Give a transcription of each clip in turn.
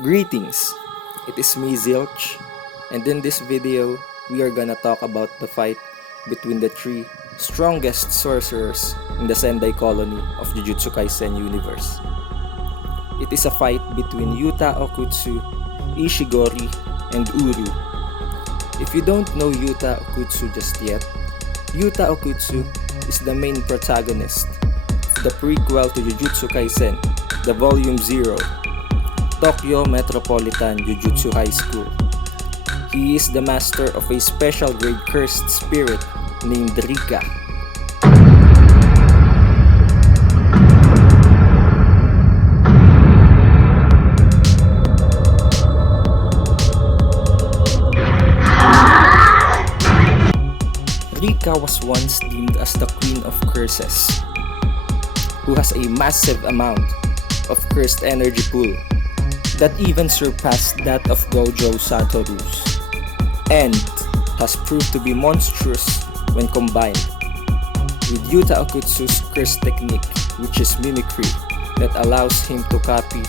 Greetings, it is me Zilch, and in this video, we are gonna talk about the fight between the three strongest sorcerers in the Sendai Colony of Jujutsu Kaisen universe. It is a fight between Yuta Okkutsu, Ishigori, and Uru. If you don't know Yuta Okkutsu just yet, Yuta Okkutsu is the main protagonist of the prequel to Jujutsu Kaisen, the Volume 0, Tokyo Metropolitan Jujutsu High School. He is the master of a special grade cursed spirit named Rika. Rika was once deemed as the Queen of Curses, who has a massive amount of cursed energy pool that even surpassed that of Gojo Satoru's, and has proved to be monstrous when combined with Yuta Okkutsu's curse technique, which is mimicry, that allows him to copy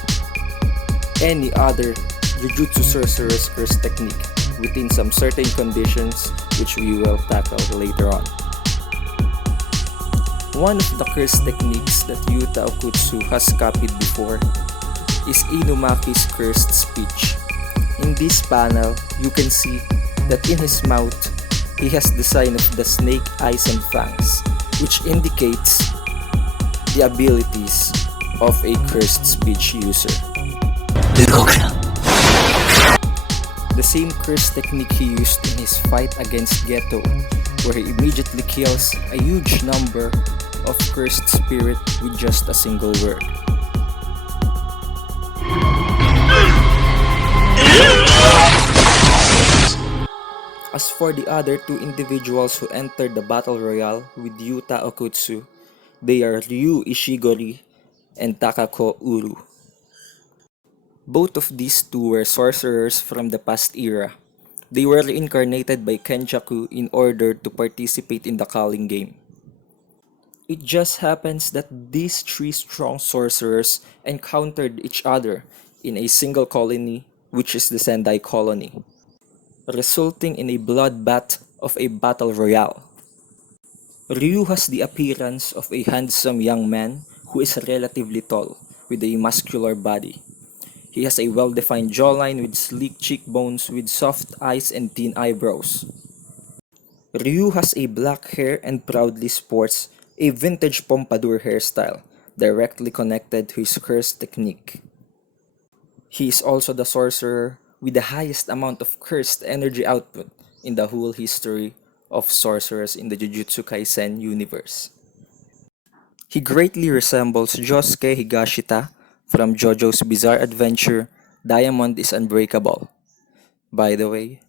any other Jujutsu sorcerer's curse technique within some certain conditions, which we will tackle later on. One of the curse techniques that Yuta Okkutsu has copied before is Inumaki's cursed speech. In this panel, you can see that in his mouth, he has the sign of the snake eyes and fangs, which indicates the abilities of a cursed speech user. The same curse technique he used in his fight against Geto, where he immediately kills a huge number of cursed spirit with just a single word. As for the other two individuals who entered the Battle Royale with Yuta Okkutsu, they are Ryu Ishigori and Takako Uru. Both of these two were sorcerers from the past era. They were reincarnated by Kenjaku in order to participate in the Culling Game. It just happens that these three strong sorcerers encountered each other in a single colony, which is the Sendai Colony, resulting in a bloodbath of a battle royale. Ryu has the appearance of a handsome young man who is relatively tall, with a muscular body. He has a well-defined jawline with sleek cheekbones with soft eyes and thin eyebrows. Ryu has a black hair and proudly sports a vintage pompadour hairstyle, directly connected to his curse technique. He is also the sorcerer with the highest amount of cursed energy output in the whole history of sorcerers in the Jujutsu Kaisen universe. He greatly resembles Josuke Higashita from JoJo's Bizarre Adventure Diamond is Unbreakable. By the way,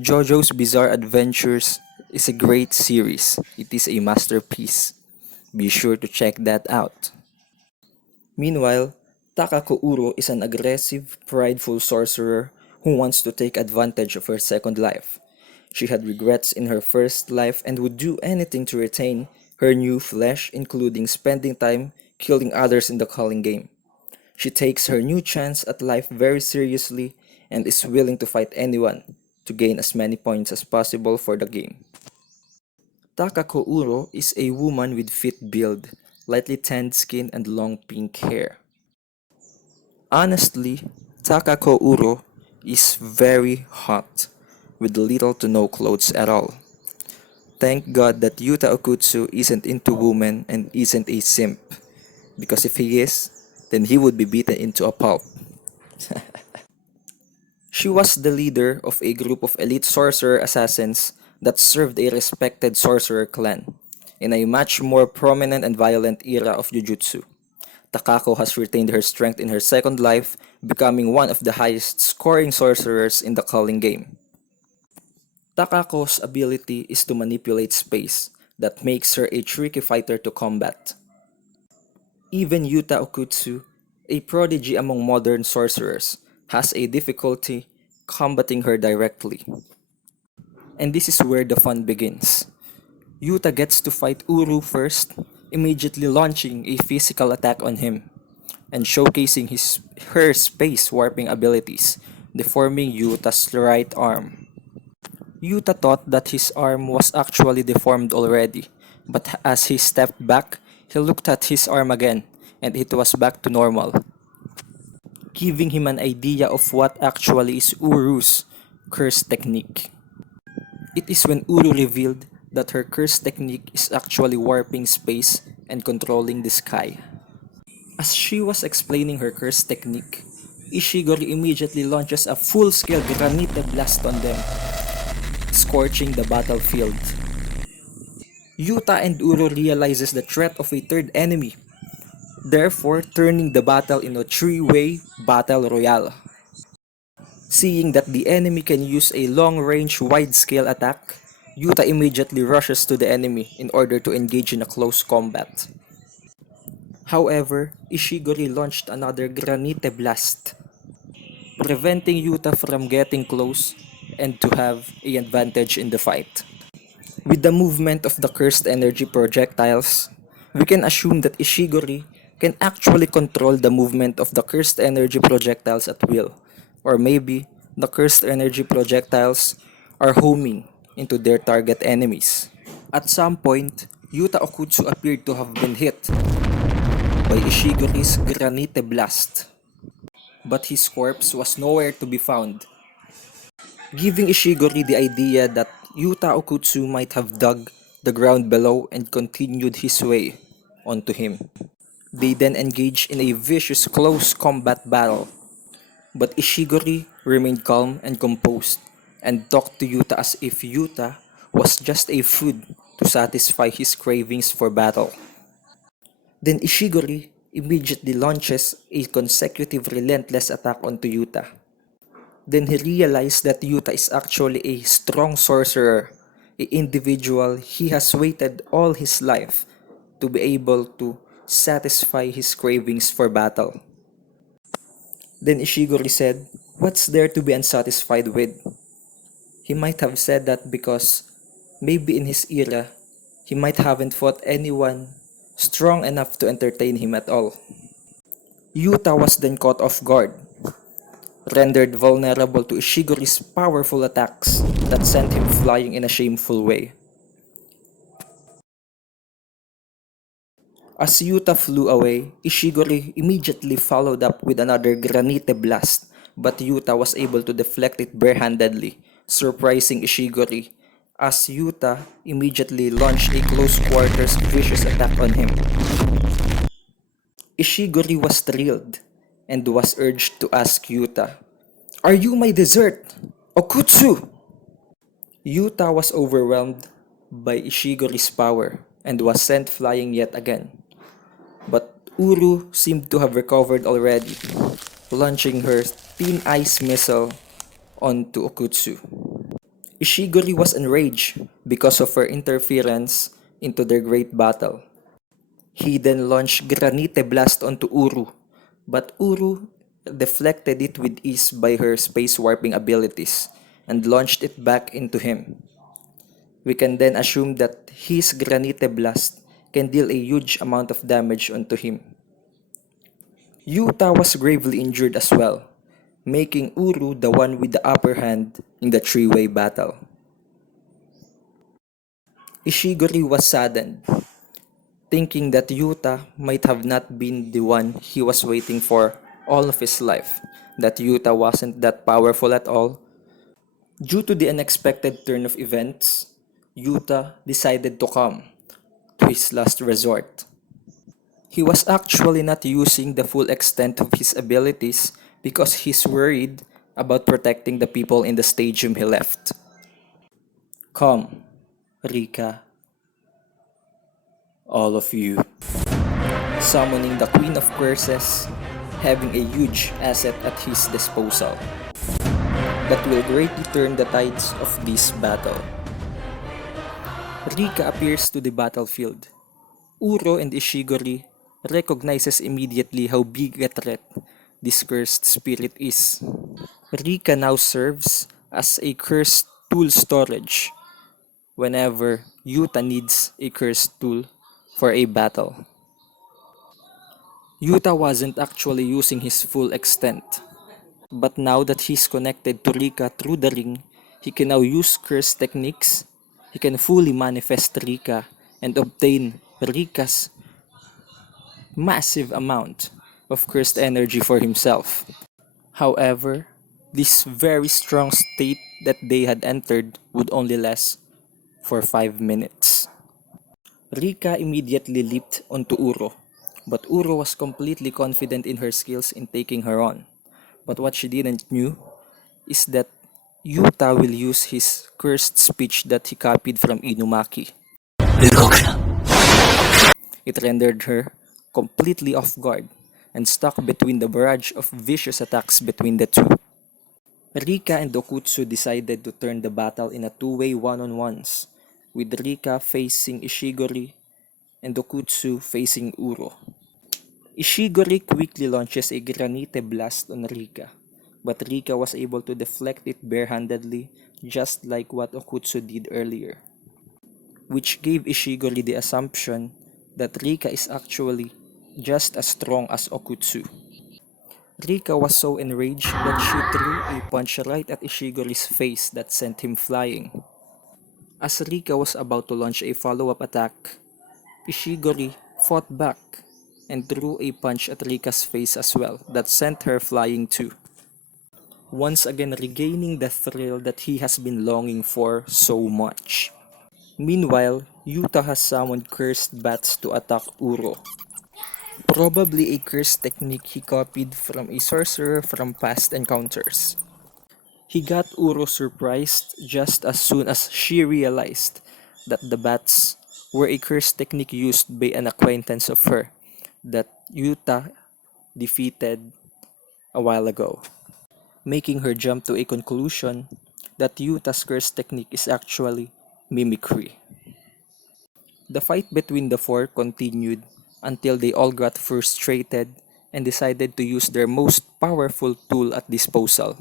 JoJo's Bizarre Adventures is a great series. It is a masterpiece. Be sure to check that out. Meanwhile, Takako Uro is an aggressive, prideful sorcerer who wants to take advantage of her second life. She had regrets in her first life and would do anything to retain her new flesh, including spending time killing others in the Culling Game. She takes her new chance at life very seriously and is willing to fight anyone to gain as many points as possible for the game. Takako Uro is a woman with fit build, lightly tanned skin and long pink hair. Honestly, Takako Uro is very hot, with little to no clothes at all. Thank God that Yuta Okkutsu isn't into women and isn't a simp, because if he is, then he would be beaten into a pulp. She was the leader of a group of elite sorcerer assassins that served a respected sorcerer clan in a much more prominent and violent era of Jujutsu. Takako has retained her strength in her second life, becoming one of the highest scoring sorcerers in the Culling Game. Takako's ability is to manipulate space, that makes her a tricky fighter to combat. Even Yuta Okkutsu, a prodigy among modern sorcerers, has a difficulty combating her directly. And this is where the fun begins. Yuta gets to fight Uru first, immediately launching a physical attack on him. and showcasing her space warping abilities, deforming Yuta's right arm. Yuta thought that his arm was actually deformed already, but as he stepped back, he looked at his arm again, and it was back to normal, giving him an idea of what actually is Uru's curse technique. It is when Uru revealed that her curse technique is actually warping space and controlling the sky. As she was explaining her curse technique, Ishigori immediately launches a full-scale granite blast on them, scorching the battlefield. Yuta and Uru realizes the threat of a third enemy, therefore turning the battle into a three-way battle royale. Seeing that the enemy can use a long-range wide-scale attack, Yuta immediately rushes to the enemy in order to engage in a close combat. However, Ishigori launched another granite blast, preventing Yuta from getting close and to have an advantage in the fight. With the movement of the cursed energy projectiles, we can assume that Ishigori can actually control the movement of the cursed energy projectiles at will, or maybe the cursed energy projectiles are homing into their target enemies. At some point, Yuta Okkutsu appeared to have been hit by Ishigori's granite blast, but his corpse was nowhere to be found, giving Ishigori the idea that Yuta Okkutsu might have dug the ground below and continued his way onto him. They then engaged in a vicious close combat battle, but Ishigori remained calm and composed and talked to Yuta as if Yuta was just a food to satisfy his cravings for battle. Then Ishigori immediately launches a consecutive relentless attack onto Yuta. Then he realized that Yuta is actually a strong sorcerer, a individual he has waited all his life to be able to satisfy his cravings for battle. Then Ishigori said, "What's there to be unsatisfied with?" He might have said that because maybe in his era, he might haven't fought anyone strong enough to entertain him at all. Yuta was then caught off guard, rendered vulnerable to Ishigori's powerful attacks that sent him flying in a shameful way. As Yuta flew away, Ishigori immediately followed up with another granite blast, but Yuta was able to deflect it barehandedly, surprising Ishigori as Yuta immediately launched a close quarters vicious attack on him. Ishigori was thrilled and was urged to ask Yuta, "Are you my dessert? Okkutsu!" Yuta was overwhelmed by Ishigori's power and was sent flying yet again. But Uru seemed to have recovered already, launching her thin ice missile onto Okkutsu. Ishigori was enraged because of her interference into their great battle. He then launched Granite Blast onto Uru, but Uru deflected it with ease by her space warping abilities and launched it back into him. We can then assume that his Granite Blast can deal a huge amount of damage onto him. Yuta was gravely injured as well, making Uru the one with the upper hand in the three-way battle. Ishigori was saddened, thinking that Yuta might have not been the one he was waiting for all of his life, that Yuta wasn't that powerful at all. Due to the unexpected turn of events, Yuta decided to come to his last resort. He was actually not using the full extent of his abilities because he's worried about protecting the people in the stadium he left. "Come, Rika, all of you." Summoning the Queen of Curses, having a huge asset at his disposal that will greatly turn the tides of this battle. Rika appears to the battlefield. Uro and Ishigori recognizes immediately how big a threat this cursed spirit is. Rika now serves as a cursed tool storage whenever Yuta needs a cursed tool for a battle. Yuta wasn't actually using his full extent, but now that he's connected to Rika through the ring, he can now use curse techniques, he can fully manifest Rika and obtain Rika's massive amount of cursed energy for himself. However, this very strong state that they had entered would only last for 5 minutes. Rika immediately leaped onto Uro, but Uro was completely confident in her skills in taking her on. But what she didn't knew is that Yuta will use his cursed speech that he copied from Inumaki. It rendered her completely off guard and stuck between the barrage of vicious attacks between the two. Rika and Okkutsu decided to turn the battle in a two-way one-on-ones, with Rika facing Ishigori and Okkutsu facing Uro. Ishigori quickly launches a granite blast on Rika, but Rika was able to deflect it barehandedly, just like what Okkutsu did earlier, which gave Ishigori the assumption that Rika is actually just as strong as Okkutsu. Rika was so enraged that she threw a punch right at Ishigori's face that sent him flying. As Rika was about to launch a follow-up attack, Ishigori fought back and threw a punch at Rika's face as well that sent her flying too, once again regaining the thrill that he has been longing for so much. Meanwhile, Yuta has summoned cursed bats to attack Uro, probably a cursed technique he copied from a sorcerer from past encounters. He got Uro surprised just as soon as she realized that the bats were a curse technique used by an acquaintance of her that Yuta defeated a while ago, making her jump to a conclusion that Yuta's curse technique is actually mimicry. The fight between the four continued until they all got frustrated and decided to use their most powerful tool at disposal,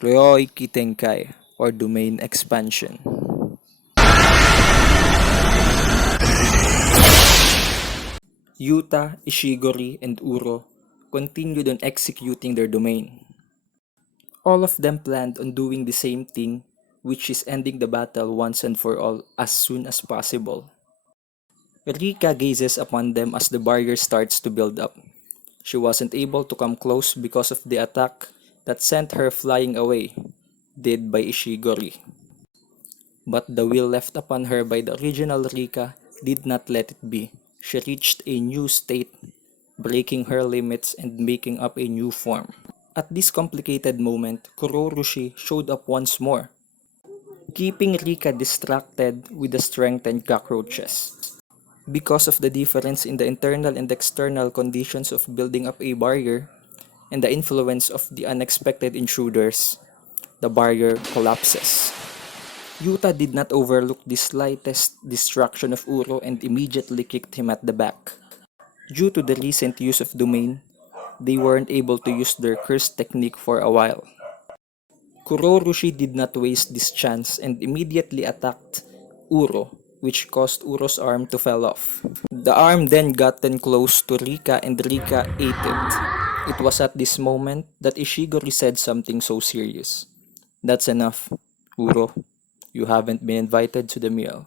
Ryoiki Tenkai, or Domain Expansion. Yuta, Ishigori, and Uro continued on executing their domain. All of them planned on doing the same thing, which is ending the battle once and for all as soon as possible. Rika gazes upon them as the barrier starts to build up. She wasn't able to come close because of the attack that sent her flying away, did by Ishigori. But the will left upon her by the original Rika did not let it be. She reached a new state, breaking her limits and making up a new form. At this complicated moment, Kuroroushi showed up once more, keeping Rika distracted with the strengthened cockroaches. Because of the difference in the internal and external conditions of building up a barrier and the influence of the unexpected intruders, the barrier collapses. Yuta did not overlook the slightest distraction of Uro and immediately kicked him at the back. Due to the recent use of domain, they weren't able to use their curse technique for a while. Kuroroushi did not waste this chance and immediately attacked Uro, which caused Uro's arm to fall off. The arm then gotten close to Rika and Rika ate it. It was at this moment that Ishigori said something so serious. "That's enough, Uro. You haven't been invited to the meal."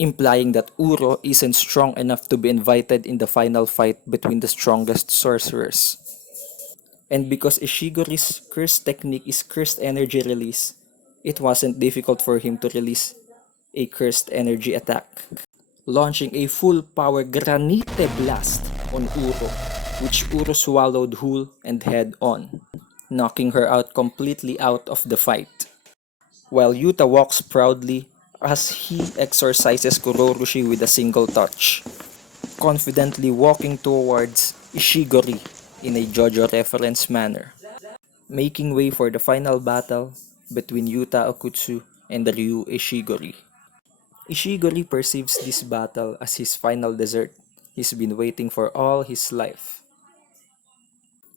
Implying that Uro isn't strong enough to be invited in the final fight between the strongest sorcerers. And because Ishigori's curse technique is cursed energy release, it wasn't difficult for him to release a cursed energy attack, launching a full power granite blast on Uro, which Uro swallowed whole and head on, knocking her out completely out of the fight. While Yuta walks proudly as he exorcises Kuroroushi with a single touch, confidently walking towards Ishigori in a JoJo reference manner, making way for the final battle between Yuta Okkutsu and Ryu Ishigori. Ishigori perceives this battle as his final dessert he's been waiting for all his life.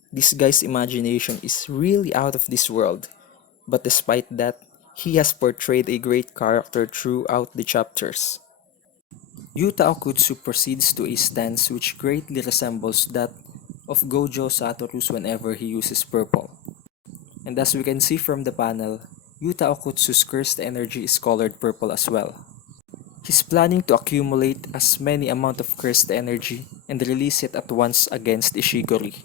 This guy's imagination is really out of this world, but despite that, he has portrayed a great character throughout the chapters. Yuta Okkutsu proceeds to a stance which greatly resembles that of Gojo Satoru's whenever he uses purple. And as we can see from the panel, Yuta Okkutsu's cursed energy is colored purple as well. He's planning to accumulate as many amount of cursed energy and release it at once against Ishigori.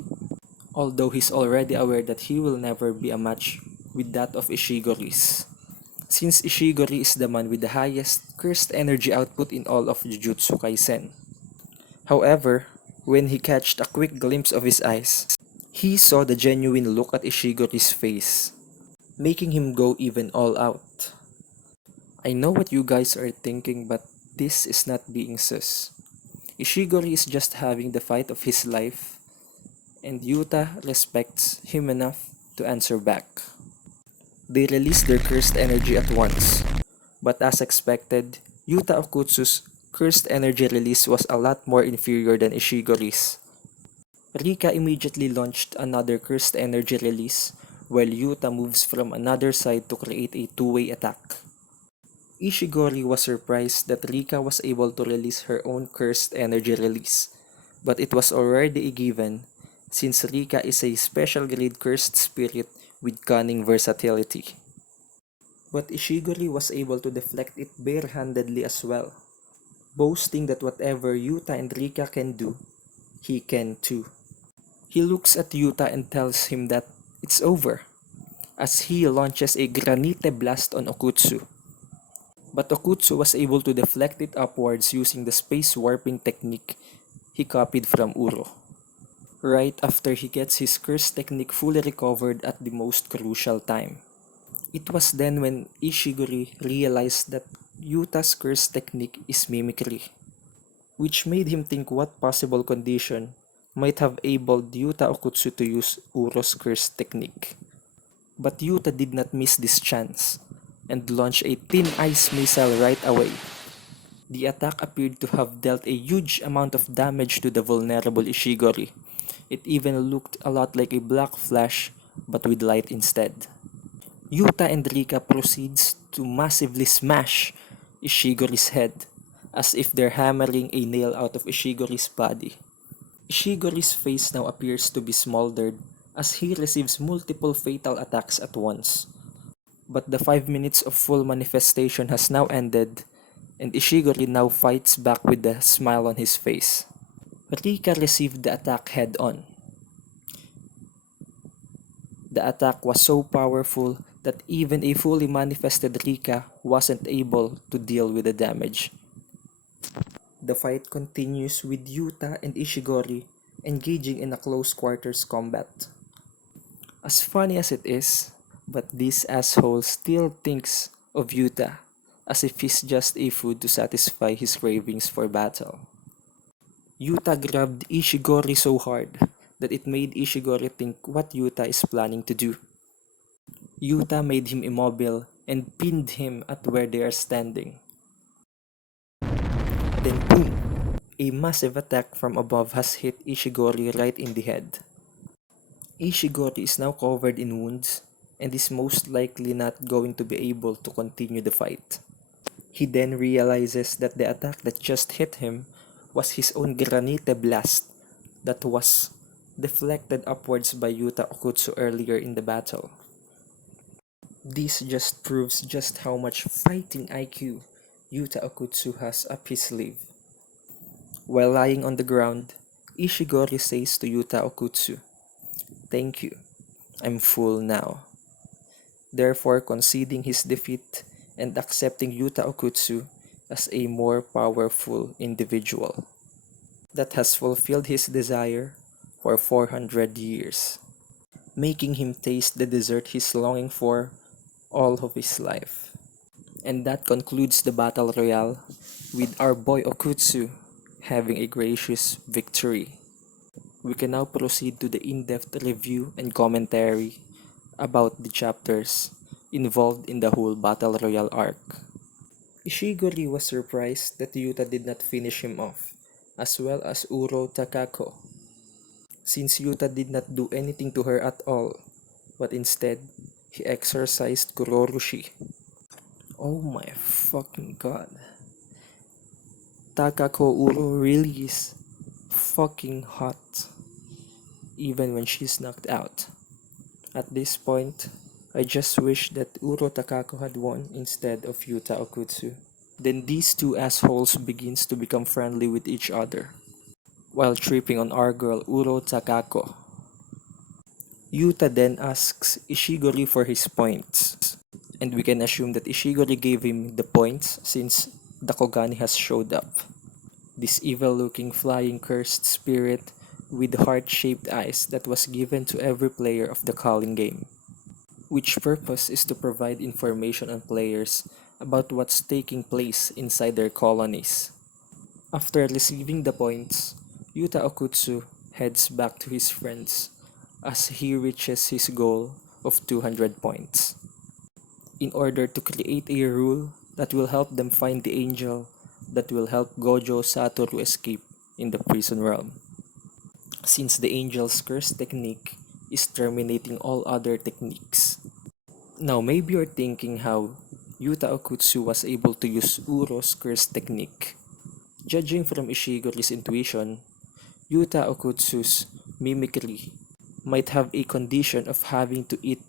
Although he's already aware that he will never be a match with that of Ishigori's, since Ishigori is the man with the highest cursed energy output in all of Jujutsu Kaisen. However, when he catched a quick glimpse of his eyes, he saw the genuine look at Ishigori's face, making him go even all out. I know what you guys are thinking, but this is not being sus. Ishigori is just having the fight of his life, and Yuta respects him enough to answer back. They release their cursed energy at once, but as expected, Yuta Okkutsu's cursed energy release was a lot more inferior than Ishigori's. Rika immediately launched another cursed energy release, while Yuta moves from another side to create a two-way attack. Ishigori was surprised that Rika was able to release her own cursed energy release, but it was already a given since Rika is a special grade cursed spirit with cunning versatility. But Ishigori was able to deflect it barehandedly as well, boasting that whatever Yuta and Rika can do, he can too. He looks at Yuta and tells him that it's over, as he launches a Granite Blast on Okkutsu. But Okkutsu was able to deflect it upwards using the space warping technique he copied from Uro, right after he gets his curse technique fully recovered at the most crucial time. It was then when Ishigori realized that Yuta's curse technique is mimicry, which made him think what possible condition might have enabled Yuta Okkutsu to use Uro's curse technique. But Yuta did not miss this chance, and launched a thin ice missile right away. The attack appeared to have dealt a huge amount of damage to the vulnerable Ishigori. It even looked a lot like a black flash, but with light instead. Yuta and Rika proceeds to massively smash Ishigori's head, as if they're hammering a nail out of Ishigori's body. Ishigori's face now appears to be smoldered as he receives multiple fatal attacks at once. But the 5 minutes of full manifestation has now ended, and Ishigori now fights back with a smile on his face. Rika received the attack head on. The attack was so powerful that even a fully manifested Rika wasn't able to deal with the damage. The fight continues with Yuta and Ishigori engaging in a close quarters combat. As funny as it is, but this asshole still thinks of Yuta as if he's just a food to satisfy his cravings for battle. Yuta grabbed Ishigori so hard that it made Ishigori think what Yuta is planning to do. Yuta made him immobile and pinned him at where they are standing. Then boom! A massive attack from above has hit Ishigori right in the head. Ishigori is now covered in wounds and is most likely not going to be able to continue the fight. He then realizes that the attack that just hit him was his own Granite Blast that was deflected upwards by Yuta Okkutsu earlier in the battle. This just proves just how much fighting IQ Yuta Okkutsu has up his sleeve. While lying on the ground, Ishigori says to Yuta Okkutsu, "Thank you, I'm full now," therefore conceding his defeat and accepting Yuta Okkutsu as a more powerful individual that has fulfilled his desire for 400 years, making him taste the dessert he's longing for all of his life. And that concludes the Battle Royale, with our boy Okkutsu having a gracious victory. We can now proceed to the in-depth review and commentary about the chapters involved in the whole Battle Royale arc. Ishigori was surprised that Yuta did not finish him off, as well as Takako, since Yuta did not do anything to her at all, but instead, he exorcised Kuroroushi. Oh my fucking god. Takako Uro really is fucking hot, even when she's knocked out. At this point, I just wish that Uro Takako had won instead of Yuta Okkutsu. Then these two assholes begins to become friendly with each other, while tripping on our girl Uro Takako. Yuta then asks Ishigori for his points, and we can assume that Ishigori gave him the points since the Kogani has showed up. This evil-looking flying cursed spirit with heart-shaped eyes that was given to every player of the Culling game, which purpose is to provide information on players about what's taking place inside their colonies. After receiving the points, Yuta Okkutsu heads back to his friends as he reaches his goal of 200 points, in order to create a rule that will help them find the angel that will help Gojo Satoru escape in the prison realm. Since the angel's curse technique is terminating all other techniques. Now maybe you're thinking how Yuta Okkutsu was able to use Uro's curse technique. Judging from Ishigori's intuition, Yuta Okkutsu's mimicry might have a condition of having to eat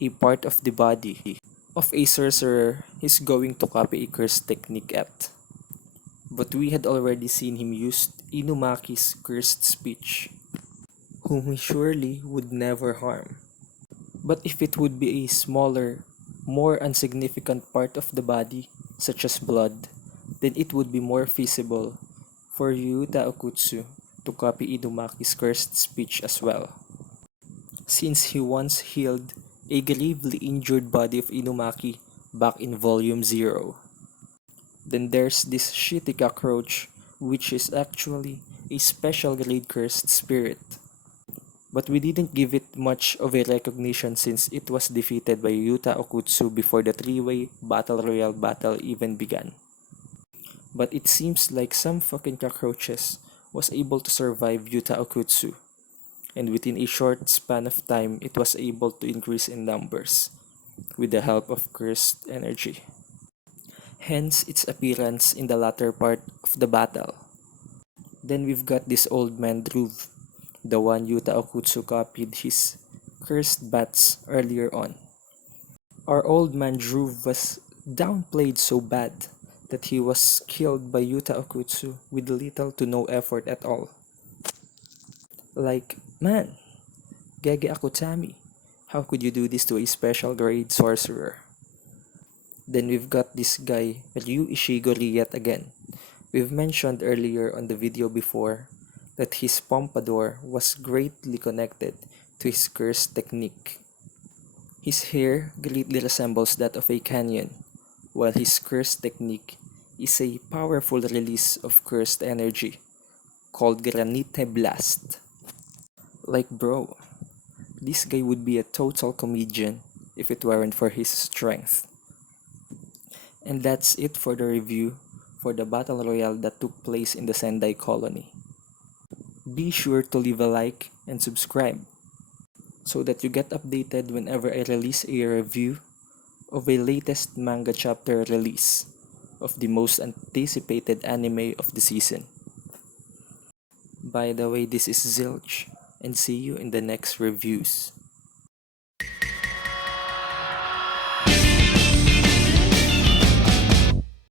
a part of the body of a sorcerer he's going to copy a curse technique at. But we had already seen him use Inumaki's cursed speech, whom he surely would never harm. But if it would be a smaller, more insignificant part of the body, such as blood, then it would be more feasible for Yuta Okkutsu to copy Inumaki's cursed speech as well, since he once healed a gravely injured body of Inumaki back in Volume 0. Then there's this shitty cockroach, which is actually a special grade cursed spirit. But we didn't give it much of a recognition since it was defeated by Yuta Okkutsu before the three-way Battle Royale battle even began. But it seems like some fucking cockroaches was able to survive Yuta Okkutsu, and within a short span of time it was able to increase in numbers with the help of cursed energy. Hence its appearance in the latter part of the battle. Then we've got this old man Dhruv, the one Yuta Okkutsu copied his cursed bats earlier on. Our old man Dhruv was downplayed so bad that he was killed by Yuta Okkutsu with little to no effort at all. Like, man, Gege Akutami, how could you do this to a special grade sorcerer? Then we've got this guy, Ryu Ishigori yet again. We've mentioned earlier on the video before that his pompadour was greatly connected to his curse technique. His hair greatly resembles that of a canyon, while his curse technique is a powerful release of cursed energy called Granite Blast. Like bro, this guy would be a total comedian if it weren't for his strength. And that's it for the review for the Battle Royale that took place in the Sendai Colony. Be sure to leave a like and subscribe so that you get updated whenever I release a review of a latest manga chapter release of the most anticipated anime of the season. By the way, this is Zilch, and see you in the next reviews.